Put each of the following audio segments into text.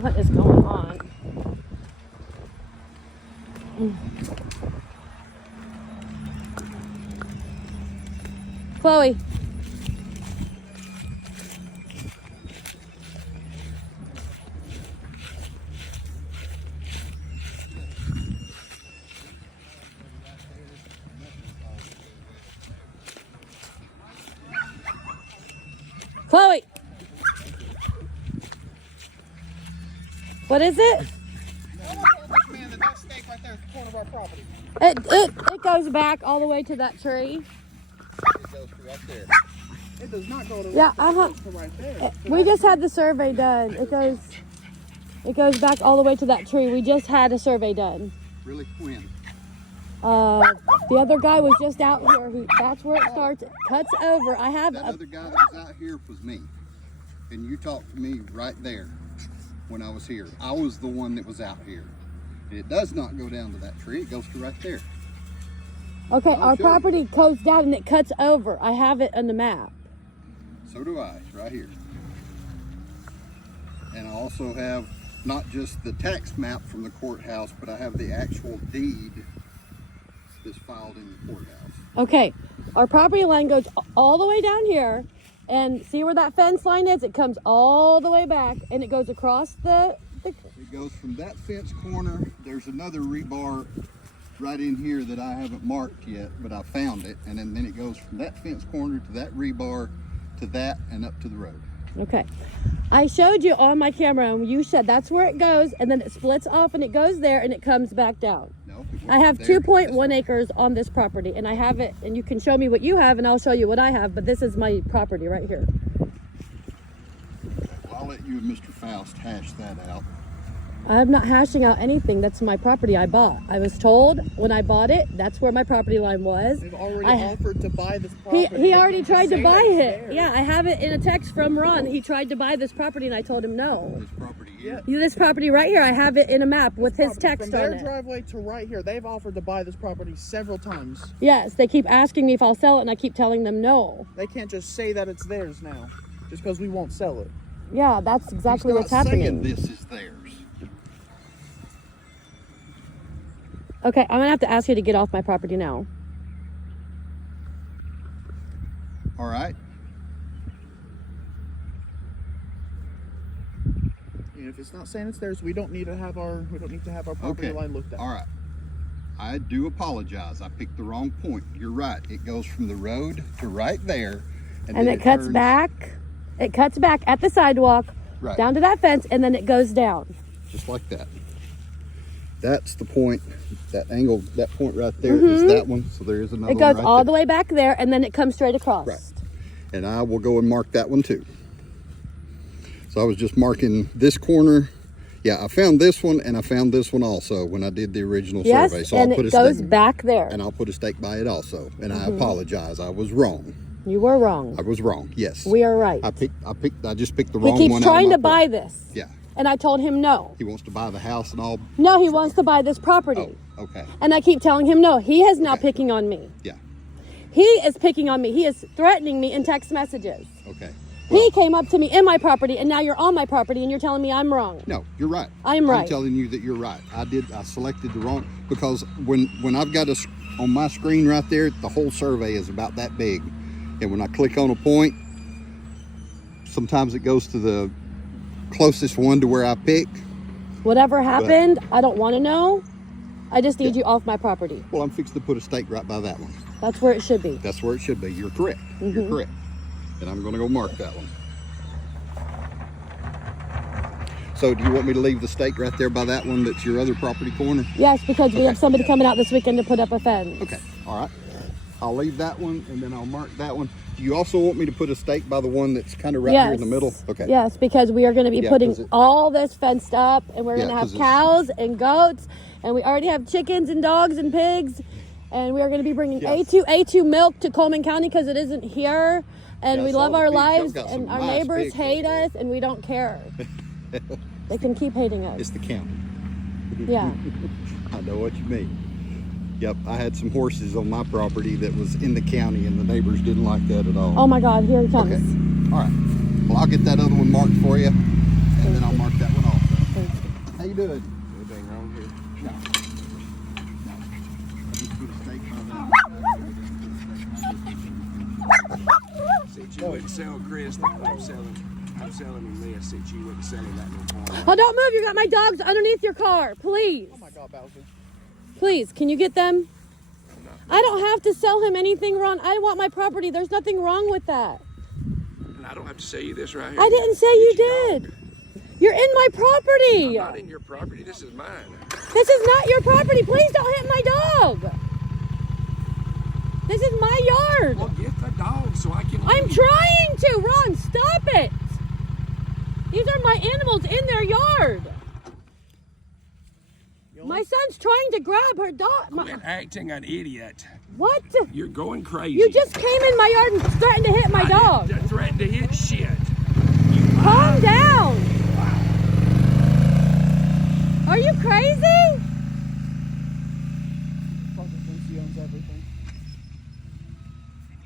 What is going on? Chloe. Chloe. What is it? Man, the next stake right there at the corner of our property. It goes back all the way to that tree. It goes to right there. It does not go to Yeah, right there. We just had the survey done. It goes back all the way to that tree. We just had a survey done. Really, when? The other guy was just out here. That's where it starts. It cuts over. I have That a, other guy that was out here was me. And you talked to me right there when I was here. I was the one that was out here. And it does not go down to that tree. It goes to right there. okay. I'll Our show you. property goes down and it cuts over. I have it on the map. So do I, right here. And I also have not just the tax map from the courthouse, but I have the actual deed that's filed in the courthouse. Okay, our property line goes all the way down here, and see where that fence line is? It comes all the way back, and it goes across the It goes from that fence corner. There's another rebar right in here that I haven't marked yet, but I found it. And then it goes from that fence corner to that rebar to that and up to the road. Okay, I showed you on my camera, and you said that's where it goes, and then it splits off, and it goes there, and it comes back down. No, it I have wasn't there. 2.1 acres on this property, and I have it, and you can show me what you have, and I'll show you what I have, but this is my property right here. Well, I'll let you and Mr. Faust hash that out. I'm not hashing out anything. That's my property I bought. I was told when I bought it, that's where my property line was. They've already I- offered to buy this property. He already tried to Say buy that it's it. there. Yeah, I have it in a text from Ron. He tried to buy this property, and I told him no. This property here. This property right here, I have it in a map with his text From on their it. driveway to right here, they've offered to buy this property several times. Yes, they keep asking me if I'll sell it, and I keep telling them no. They can't just say that it's theirs now, just because we won't sell it. Yeah, that's exactly He's what's not saying happening. this is theirs. Okay, I'm gonna have to ask you to get off my property now. All right. And if it's not saying it's theirs, we don't need to have our property Okay. line looked at. All right. I do apologize. I picked the wrong point. You're right. It goes from the road to right there. And then it cuts turns- back. It cuts back at the sidewalk, Right. down to that fence, and then it goes down. Just like that. That's the point. That angle, that point right there is that one. So there is another It one goes right all there. the way back there, and then it comes straight across. Right. And I will go and mark that one too. So I was just marking this corner. Yeah, I found this one and I found this one also when I did the original Yes, survey. So and I'll put it a goes stake, back there. and I'll put a stake by it also. And I apologize. I was wrong. You were wrong. I was wrong. Yes. We are right. I just picked the He wrong keeps one trying out to of my buy book. this. Yeah. And I told him no. He wants to buy the house and all. No, he wants to buy this property. Oh, okay. And I keep telling him no. He is now Okay. picking on me. Yeah. He is picking on me. He is threatening me in text messages. Okay. He came up to me in my property, and now you're on my property, and you're telling me I'm wrong. No, you're right. I'm right. I'm telling you that you're right. I selected the wrong, because when I've got on my screen right there, the whole survey is about that big. And when I click on a point, sometimes it goes to the closest one to where I pick. Whatever happened, I don't want to know. I just need you off my property. Well, I'm fixing to put a stake right by that one. That's where it should be. That's where it should be. You're correct. You're correct. And I'm going to go mark that one. So do you want me to leave the stake right there by that one that's your other property corner? Yes, because we Okay. have somebody coming out this weekend to put up a fence. Okay, all right. I'll leave that one and then I'll mark that one. Do you also want me to put a stake by the one that's kind of right here in the middle? Okay. Yes, because we are going to be Yeah, putting 'cause it- all this fenced up, and we're Yeah, going to have 'cause it's- cows and goats, and we already have chickens and dogs and pigs, and we are going to be bringing Yes. A2 milk to Coleman County because it isn't here, and Yeah, we I saw love the our pigs. Y'all lives, got some and our nice neighbors pigs hate over there. us, and we don't care. They can keep hating us. It's the county. Yeah. I know what you mean. Yep, I had some horses on my property that was in the county and the neighbors didn't like that at all. Oh my God, here he comes. Okay, all right. Well, I'll get that other one marked for you and then I'll mark that one also. do it. Anything wrong here? No. Since you wouldn't sell Chris, I'm selling him this. Since you wouldn't sell him that no more. Oh, don't move. You got my dogs underneath your car. Please. Oh my God, Bowser. Please, can you get them? I don't have to sell him anything wrong. I want my property. There's nothing wrong with that. And I don't have to sell you this right here. I didn't say you Get your did. dog. You're in my property. I'm not in your property. This is mine. This is not your property. Please don't hit my dog. This is my yard. Well, get the dog so I can. I'm leave. trying to. Ron, stop it. These are my animals in their yard. My son's trying to grab her dog. Quit acting an idiot. What? You're going crazy. You just came in my yard and threatened to hit my dog. didn't threaten to hit shit. Calm down. Are you crazy? Fucking thinks he owns everything.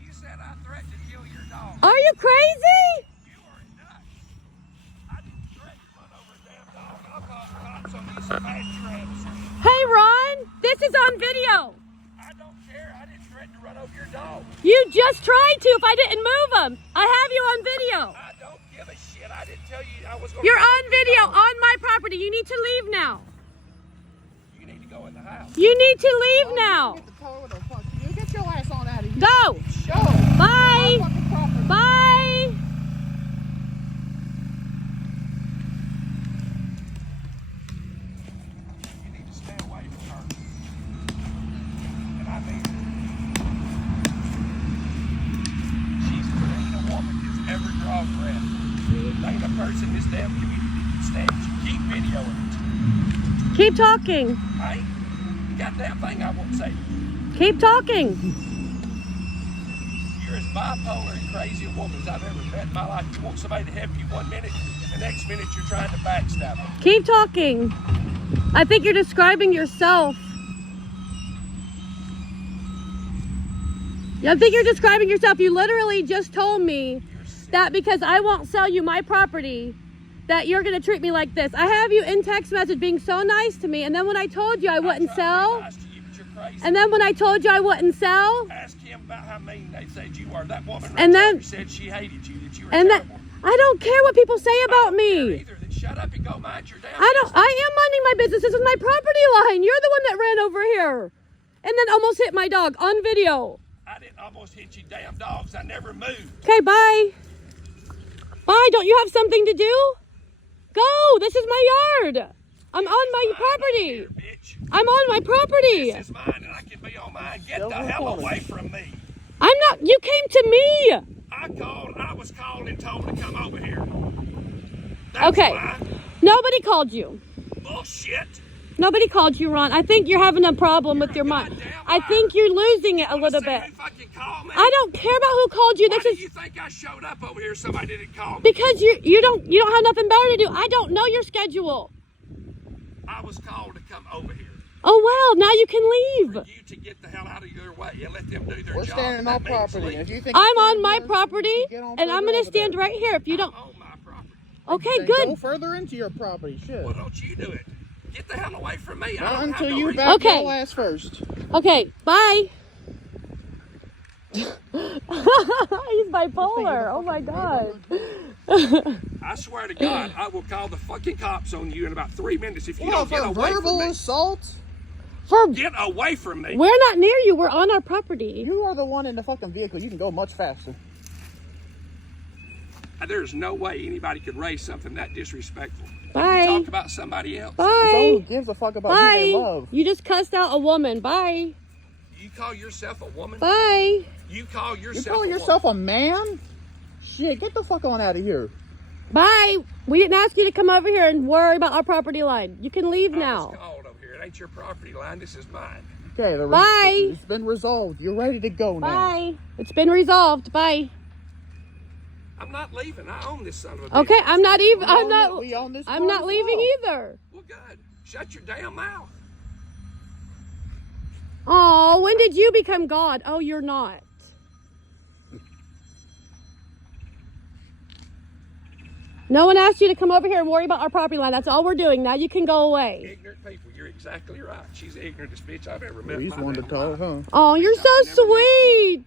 You said I threatened to kill your dog. Are you crazy? You are nuts. I didn't threaten to run over a damn dog. I'll call the cops on these fast traps. Hey, Ron, this is on video. I don't care. I didn't threaten to run over your dog. You just tried to if I didn't move him. I have you on video. I don't give a shit. I didn't tell you I was going You're on video on my property. You need to leave now. You need to go in the house. You need to leave now. Get the car with the fuck. You get your ass on out of here. Go. Show. Bye. My fucking property. Bye. You need to stay away from her. And I mean, she's the only woman who's ever drawn breath. There ain't a person in this damn community that stands. Keep videoing it. Keep talking. Hey, goddamn thing I won't say. Keep talking. You're as bipolar and crazy a woman as I've ever met in my life. You want somebody to help you 1 minute, the next minute you're trying to backstab them. Keep talking. I think you're describing yourself. I think you're describing yourself. You literally just told me that because I won't sell you my property, that you're going to treat me like this. I have you in text message being so nice to me, and then when I told you I wouldn't sell, Nice to you, but you're crazy. and then when I told you I wouldn't sell, Ask him about how mean they said you are. That woman right And then- there said she hated you, that you were and that terrible. I don't care what people say I about don't care me. either. Then shut up and go mind your damn I business. am minding my business. This is my property line. You're the one that ran over here and then almost hit my dog on video. I didn't almost hit you damn dogs. I never moved. Okay, bye. Bye. Don't you have something to do? Go. This is my yard. I'm on my property. Here, bitch. I'm on my property. This is mine and I can be on mine. Get the hell away from me. I'm not. You came to me. I was called and told to come over here. That's Okay. why. Nobody called you. Bullshit. Nobody called you, Ron. I think you're having a problem with your mind. I think you're losing it a Wanna little see bit. who fucking called me? I don't care about who called you. Why This do is you think I showed up over here? Somebody didn't call me. because you don't have nothing better to do. I don't know your schedule. I was called to come over here. Oh well, now you can leave. You to get the hell out of your way and let them do their We're job. standing and on that means property. leave. If you think I'm you're on my standing property, there, get on and I'm further gonna over stand there. right here. If you don't, I'm on my property. okay, Then good. Go further into your property. Shit. Well, don't you do it. Get the hell away from me. I Not don't have until no you reason- back Okay. your ass first. Okay, bye. He's bipolar. Oh my god. I swear to God, I will call the fucking cops on you in about 3 minutes if you What, don't get for away verbal from me. assault? For Get away from me. we're not near you. We're on our property. You are the one in the fucking vehicle. You can go much faster. There's no way anybody could raise something that disrespectful. Bye. Talk about somebody else. So who Bye. gives a fuck about who they Bye. love? You just cussed out a woman. Bye. You call yourself a woman? Bye. You call You yourself calling a yourself a man? Shit, get the fuck on out of here. Bye. We didn't ask you to come over here and worry about our property line. You can leave woman? I now. was called over here. It ain't your property line. This is mine. Okay, Bye. it's been resolved. You're ready to go now. Bye. It's been resolved. Bye. I'm not leaving. I own this son of a bitch. Okay, I'm not even. We I'm own not. it. We own this I'm car not as leaving well. either. Well, good. Shut your damn mouth. Oh, when did you become God? Oh, you're not. No one asked you to come over here and worry about our property line. That's all we're doing. Now you can go away. Ignorant people. You're exactly right. She's the ignorantest bitch I've ever met. in He's my one to damn talk, life. huh? Oh, you're so I've never sweet.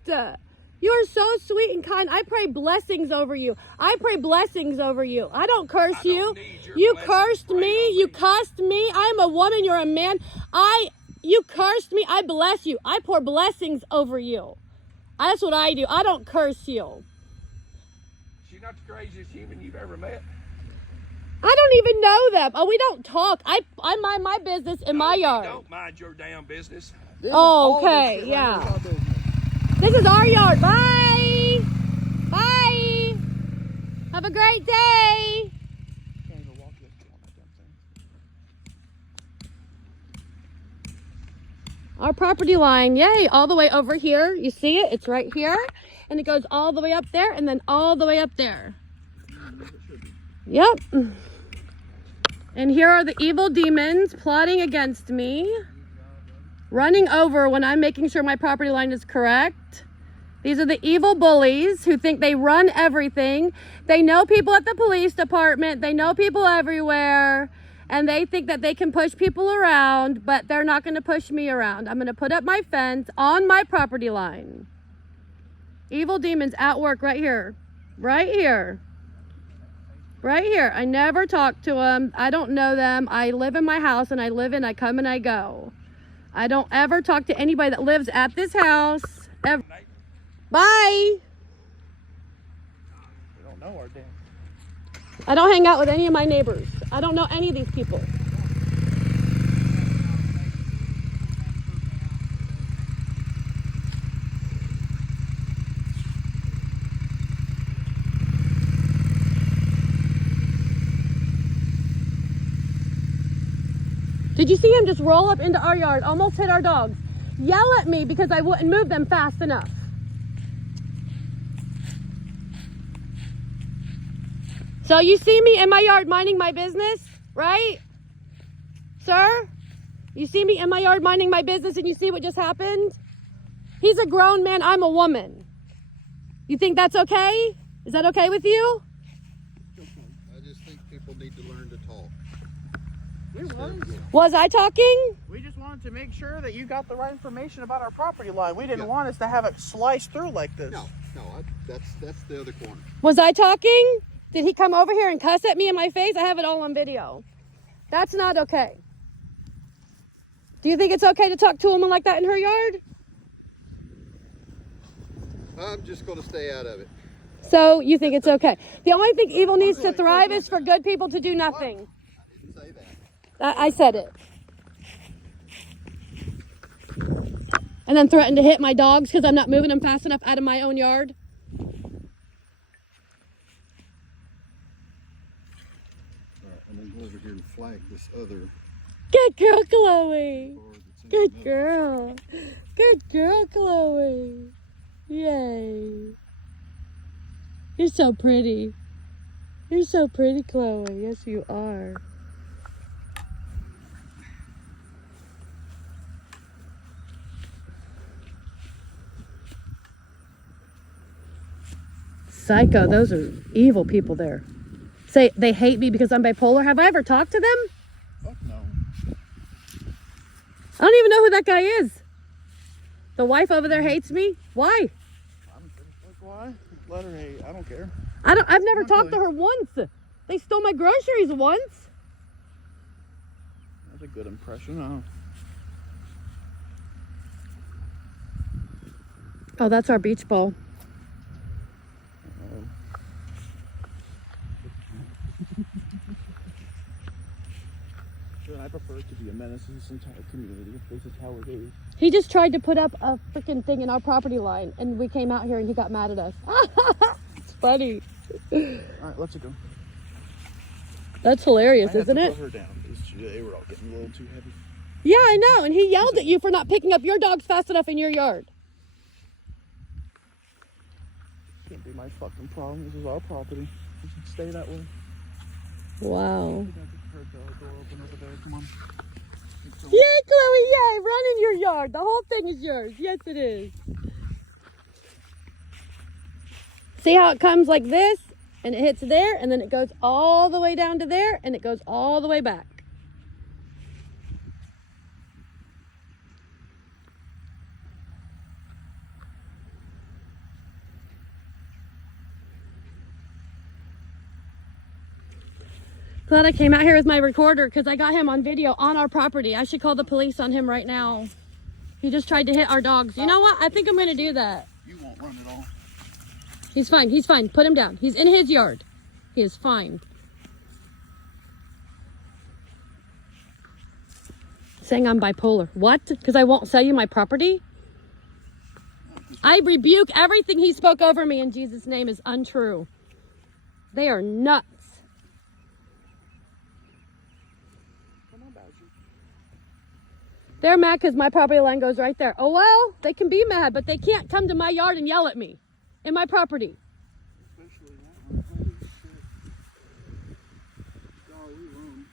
You are so sweet and kind. I pray blessings over you. I pray blessings over you. I don't curse I don't you. need your You blessings cursed prayed me. on You me. cussed me. I'm a woman. You're a man. You cursed me. I bless you. I pour blessings over you. That's what I do. I don't curse you. She's not the craziest human you've ever met. I don't even know them. Oh, we don't talk. I mind my business in my You yard. don't mind your damn business. This is Oh, all this okay, shit yeah. right here is our business. This is our yard. Bye. Bye. Have a great day. Can't even walk this shit on that damn thing. Our property line, yay, all the way over here. You see it? It's right here. And it goes all the way up there and then all the way up there. Yep. And here are the evil demons plotting against me. Running over when I'm making sure my property line is correct. These are the evil bullies who think they run everything. They know people at the police department. They know people everywhere. And they think that they can push people around, but they're not going to push me around. I'm going to put up my fence on my property line. Evil demons at work right here. Right here. Right here. I never talk to them. I don't know them. I live in my house and I come and I go. I don't ever talk to anybody that lives at this house. Ever. Bye. We don't know our damn. I don't hang out with any of my neighbors. I don't know any of these people. Did you see him just roll up into our yard, almost hit our dogs, yell at me because I wouldn't move them fast enough? So you see me in my yard minding my business, right? Sir? You see me in my yard minding my business and you see what just happened? He's a grown man, I'm a woman. You think that's okay? Is that okay with you? I just think people need to learn to talk. Was I talking? We just wanted to make sure that you got the right information about our property line. We didn't Yeah. want us to have it sliced through like this. That's the other corner. Was I talking? Did he come over here and cuss at me in my face? I have it all on video. That's not okay. Do you think it's okay to talk to a woman like that in her yard? I'm just going to stay out of it. So you think it's okay. The only thing evil needs to thrive is for good people to do nothing. I didn't say that. I said it. And then threaten to hit my dogs because I'm not moving them fast enough out of my own yard. All right, I'm going to go over here and flag this other Good girl, Chloe. car that's in the Good middle. girl. Good girl, Chloe. Yay. You're so pretty. You're so pretty, Chloe. Yes, you are. Psycho. Those are evil people there. Say they hate me because I'm bipolar. Have I ever talked to them? Fuck no. I don't even know who that guy is. The wife over there hates me. Why? Like why? Let her hate. I don't care. I've never Not talked to really. her once. They stole my groceries once. That's a good impression, huh? Oh, that's our beach ball. Sure, I prefer it to be a menace to this entire community if this is how it is. He just tried to put up a freaking thing in our property line, and we came out here and he got mad at us. It's funny. Alright, let's go. That's hilarious, I had isn't to it? put her down because they were all getting a little too heavy. Yeah, I know. And he yelled at you for not picking up your dogs fast enough in your yard. Shouldn't be my fucking problem. This is our property. We should stay that way. Wow. We got the door open over there. Come on. Yay, Chloe, yay! Run in your yard. The whole thing is yours. Yes, it is. See how it comes like this, and it hits there, and then it goes all the way down to there, and it goes all the way back. Glad I came out here with my recorder because I got him on video on our property. I should call the police on him right now. He just tried to hit our dogs. You know what? I think I'm going to do that. You won't run at all. He's fine. He's fine. Put him down. He's in his yard. He is fine. Saying I'm bipolar. What? Because I won't sell you my property? I rebuke everything he spoke over me in Jesus' name is untrue. They are nuts. They're mad because my property line goes right there. Oh, well, they can be mad, but they can't come to my yard and yell at me in my property. Especially that one. Holy shit. Golly, room.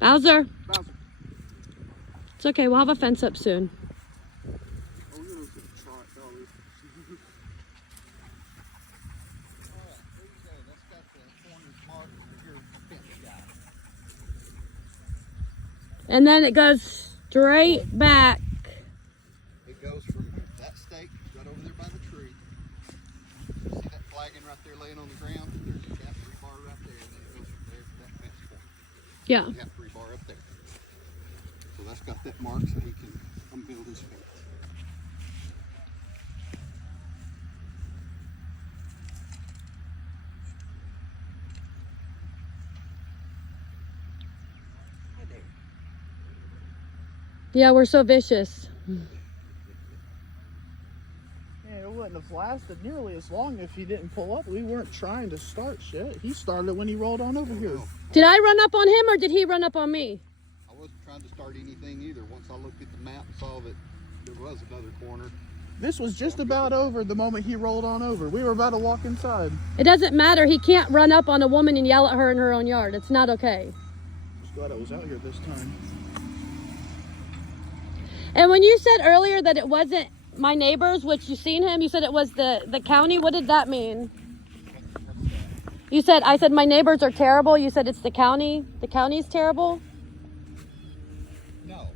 Bowser, Bowser. it's okay. We'll have a fence up soon. Oh, you're gonna try it, golly. And then it goes straight back. It goes from that stake right over there by the tree. See that flagging right there laying on the ground? There's a gap rebar right there, and then it goes from there to that fence point. Yeah. Gap rebar up there. So that's got that mark so he can come build his fence. Yeah, we're so vicious. Yeah, it wouldn't have lasted nearly as long if he didn't pull up. We weren't trying to start shit. He started when he rolled on over here. Did I run up on him or did he run up on me? I wasn't trying to start anything either. Once I looked at the map and saw that there was another corner. This was just about over the moment he rolled on over. We were about to walk inside. It doesn't matter. He can't run up on a woman and yell at her in her own yard. It's not okay. Just glad I was out here this time. And when you said earlier that it wasn't my neighbors, which you seen him, you said it was the county. What did that mean? You said, I said my neighbors are terrible. You said it's the county. The county's terrible. No,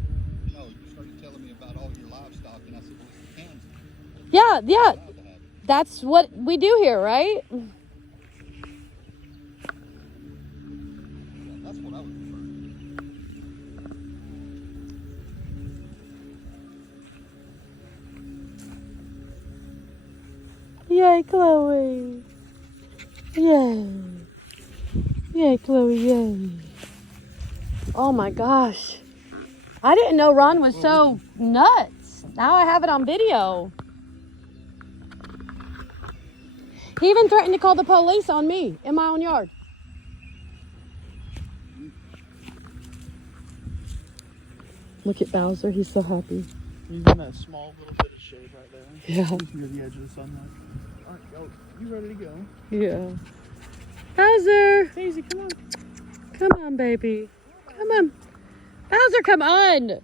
you started telling me about all your livestock, and I said, well, it's the county. Yeah. Allowed to have it. That's what we do here, right? Yeah, that's what I would prefer. Yay, Chloe. Yay. Yay, Chloe, yay. Oh my gosh. I didn't know Ron was so nuts. Now I have it on video. He even threatened to call the police on me in my own yard. Look at Bowser, he's so happy. He's in that small little bit of shade right there. Yeah. He's near the edge of the sunlight. All right, yo, you ready to go? Yeah. Bowser, Daisy, come on. come on, baby. Come on. Bowser, come on.